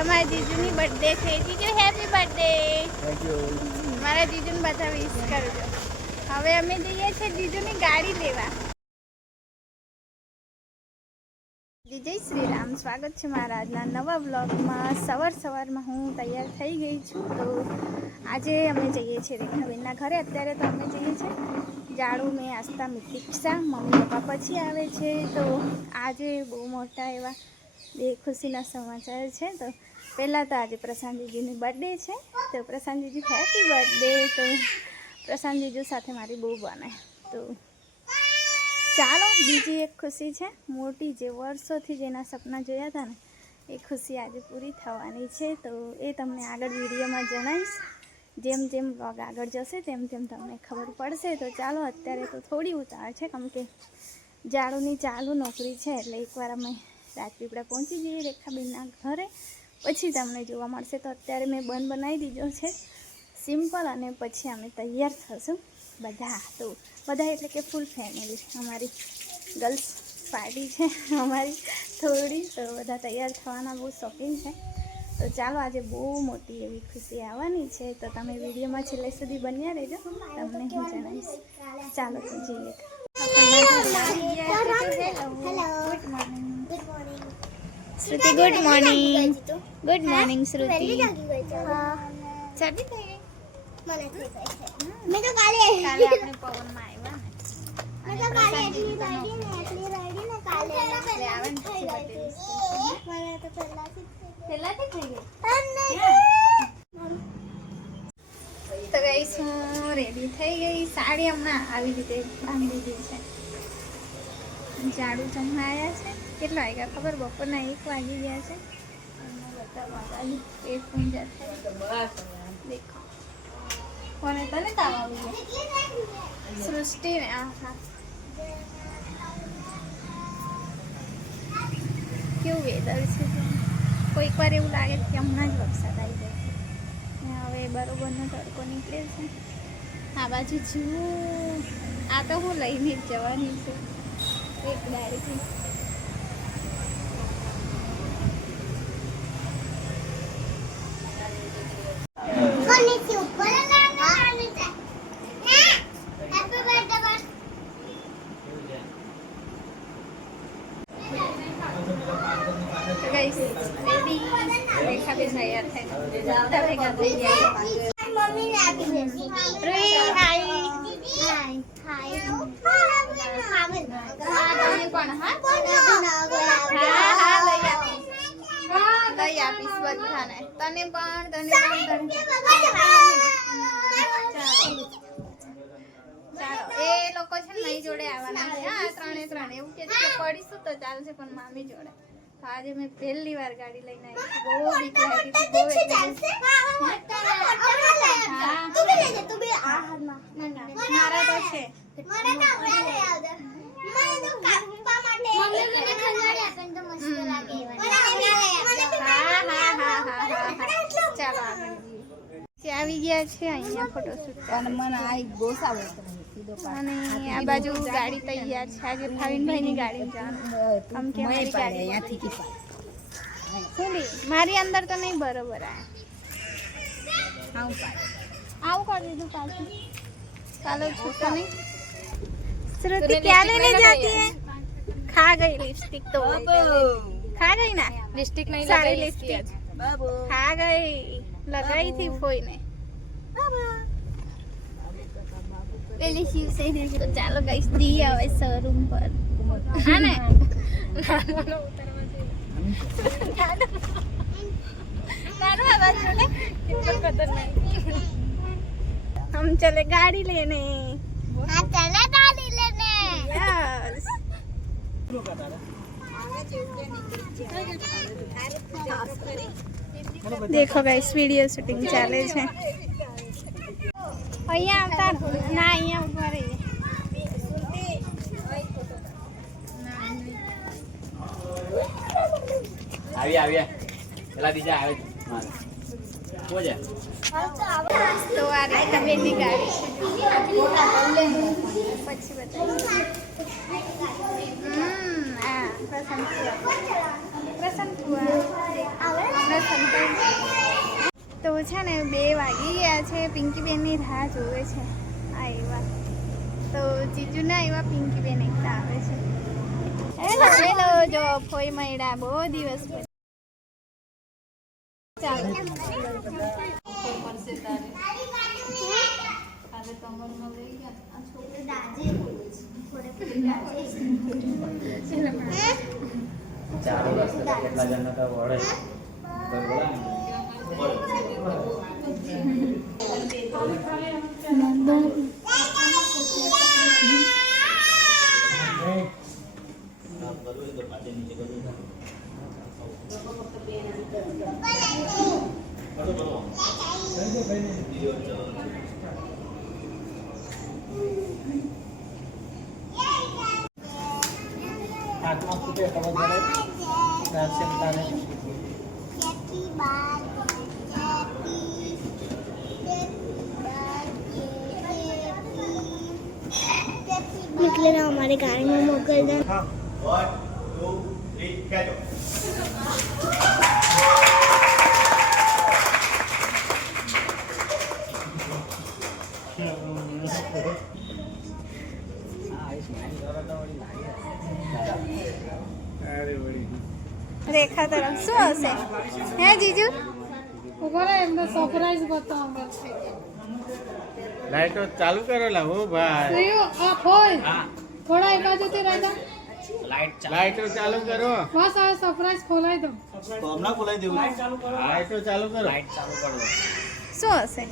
તમારા જીજુની બર્થડે છે. જીજુ હેપી બર્થડે. Thank you. મારા જીજુને બધા વિશ કરજો. હવે અમે જઈએ છીએ જીજુની ગાડી લેવા. જય શ્રી રામ. સ્વાગત છે મારા આજના નવા બ્લોગમાં. સવારમાં હું તૈયાર થઈ ગઈ છું. તો આજે અમે જઈએ છીએ રેખાબેનના ઘરે. અત્યારે તો અમે જઈએ છીએ જાડુ મેં આસ્તા મીઠીક્ષા. મમ્મી પપ્પા પછી આવે છે. તો આજે બહુ મોટા એવા બે ખુશીના સમાચાર છે. તો પહેલાં તો આજે પ્રશાંતજીની બર્થડે છે. તો પ્રશાંતજી હેપી બર્થડે. તો પ્રશાંતજી સાથે મારી બહુ બને. તો ચાલો, બીજી એક ખુશી છે મોટી, જે વર્ષોથી જેના સપના જોયા હતા ને એ ખુશી આજે પૂરી થવાની છે. તો એ તમને આગળ વિડીયોમાં જણાવીશ. જેમ જેમ બ્લોગ આગળ જશે તેમ તેમ તમને ખબર પડશે. તો ચાલો, અત્યારે તો થોડી ઉતાવળ છે કેમ કે જાડુની ચાલુ નોકરી છે. એટલે એકવાર અમે રાજપીપળા પહોંચી જઈએ રેખાબેનના ઘરે, પછી તમને જોવા મળશે. તો અત્યારે મેં બન બનાવી દીધો છે સિમ્પલ, અને પછી અમે તૈયાર થશું બધા. તો બધા એટલે કે ફૂલ ફેમિલી, અમારી ગર્લ્સ પાર્ટી છે અમારી થોડી. તો બધા તૈયાર થવાના બહુ શોખીન છે. તો ચાલો, આજે બહુ મોટી એવી ખુશી આવવાની છે. તો તમે વિડીયોમાં છેલ્લે સુધી બન્યા રહેજો, તમને હું જણાવીશ. ચાલો તો જઈએ. શ્રુતિ ગુડ મોર્નિંગ. ગુડ મોર્નિંગ શ્રુતિ. ચાલી થઈ ગઈ. મેં તો કાલે આપણે પવનમાં આવ્યા ને, મેં તો કાલે એટલી રાઈડી ને કાલે આવે ને પછી બટેરી મને તો પહેલાથી થઈ ગઈ. તો ગાઈસ, હું રેડી થઈ ગઈ. સાડી હમણાં આવી રીતે બાંધી દીધી છે. જાડુ જમવા આવ્યા છે. કેટલા વાગ્યા ખબર? બપોરના 1 વાગી ગયા છે. પેટ પૂંજા થાય. દેખો કોને તને તાવ આવી ગયા? સૃષ્ટિને. હા, કેવું વેધર છે. કોઈક વાર એવું લાગે કે હમણાં જ વરસાદ આવી જશે. હવે બરોબરનો તડકો નીકળે છે. આ બાજુ જુઓ, આ તો હું લઈને જ જવાની છું એક ડાળીથી. તને પણ એ લોકો છે ને મારી જોડે આવવાના છે. હા, 3 એવું કે પડીશું તો ચાલશે, પણ મામી જોડે. તો આજે મેં પહેલી વાર ગાડી લઈને આવી. બહુ બીક લાગી હતી. મારા તો છે. આવી ગયા છે અહીંયા ફોટોશૂટ. અને આ બાજુ ગાડી તૈયાર છે. આજે ભાવિનભાઈની ગાડી જવાનું. મારી અંદર તો નહીં બરોબર. આવું કરી દીધું પાછું. ચાલો છૂટો નહીં. श्रुति क्या लेने जाती है? खा गई लिपस्टिक. तो खा गई ना लिपस्टिक? नहीं सारी लिपस्टिक खा गई. लगाई थी फोई ने. પેલી શિવસેના. તો ચાલો ગાઈસ, દી આવે શોરૂમ પર. હા ને, हम चले गाड़ी लेने. हाँ, चले गाड़ी लेने. यस. देखो गाइस, वीडियो शूटिंग ચાલે છે. અહીંયા આવતા ના, અહીંયા ઉભા રહીએ. આવ્યા પેલા બીજા આવે છે. તો આ રેખાબેનની ગાડી છે. પછી બતાવીશ. પ્રસન્ન ફુવા. હમણાં સંતાઈ તો છે ને 2 વાગી ગયા છે. પિંકીબેનની રાહ જોવે છે. આવ્યા તો જીજુના આવ્યા, પિંકીબેન એકતા આવે છે. હેલો જો ફોઈ મળ્યા બહુ દિવસ પછી. ચાલો ચાલુ રસ્તે કેટલા જણા તો વળે निकले ना हमारे गाड़ी में मोकल दे। 1 2 3 खेचो। રેખા તરફ શું હશે હે જીજુ? એમને સરપ્રાઈઝ બતાવો. લાઈટો ચાલુ કરેલા હો ભાઈ. આ ફોઈ થોડા એક બાજુથી રાજા લાઈટો ચાલુ કરો. બસ આ સરપ્રાઈઝ ખોલાઈ દો. લાઈટો ચાલુ કરો. શું હશે?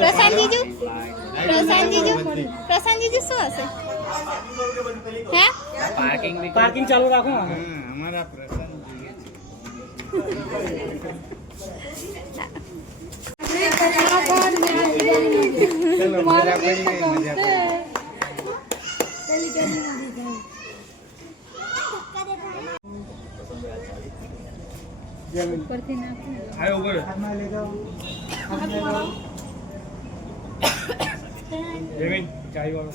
પ્રશાંત જીજુ શું હશે? હે પાર્કિંગ ચાલુ રાખો. અમારા પ્રસંગ મજા પડી ગઈ. ઉપરથી નાખો. આયો ઉપર જમીન ચાય વાળો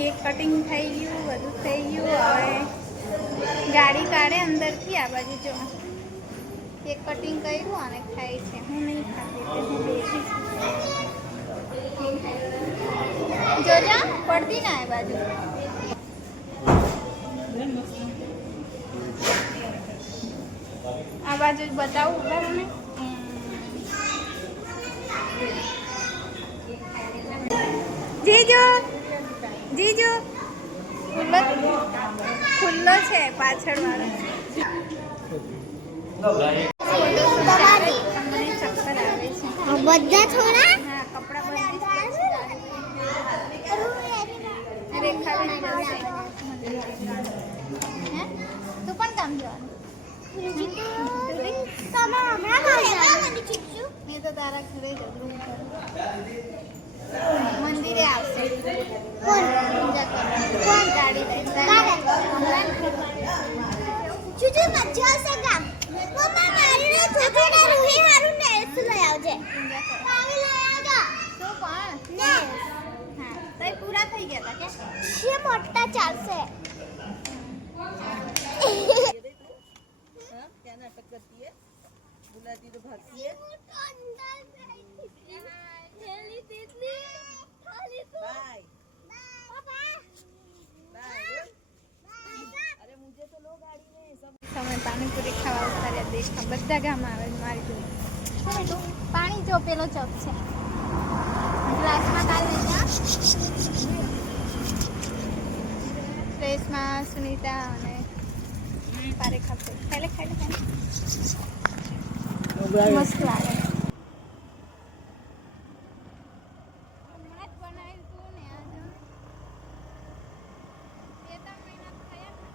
કેક કટિંગ થઈ ગયું, બધું થઈ ગયું. હવે ગાડી કાઢે અંદરથી. આ બાજુ જો કેક કટિંગ કર્યું અને ખાય છે. હું નહીં ખાતી એટલે હું બેઠી છું. જોજો પડતી ના આ બાજુ. આ બાજુ જ બતાવું ઉભા મને. જીજુ ખુલ્લો છે પાછળ વાળો. તમને ચક્કર આવે છે. બધા થોડા હા કપડા બદલી રેખા બેન જશે. હે તું પણ કામ જવાનું? એ તો તારા ઘરે જવું મંદિરે આવશે. પૂજા કરવા ગાડી લઈને ચૂચુ મચ્છર સે ગામ મમ્મા મારીને છોકરા રૂહી હારું નેલ્સ લઈ આવજે પાવી લઈ આવજો શું પણ ને હા તઈ પૂરા થઈ ગયા હતા કે છે મોટા ચાલશે क्या नाटक करती है बुलाती तो भागती है बाय बाय अरे मुझे तो लो गाड़ी में सब તમે પાણીપુરી ખાવા ઉતાર્યા દેશના બધા ગામ આવે છે મારી જોડે. પાણી જો પેલો ચોક છે ગ્લાસમાં કાઢ લેજો. રેશમા, સુનિતા અને પારેખ આપે. ખાઈ લે મસ્ત લાગે. હમણાં જ બનાવ્યું તું ને આ જો 2-3 મહિના તો થયા ને.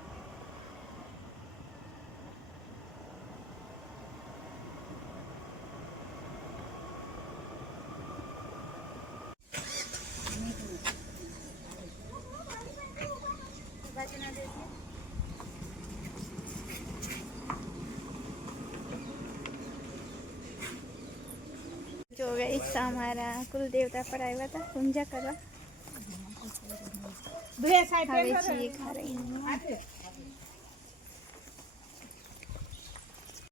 જો ગઈસ અમારા કુલ દેવતા પર આવ્યા હતા પૂજા કરવા. હવે છીએ ઘરે.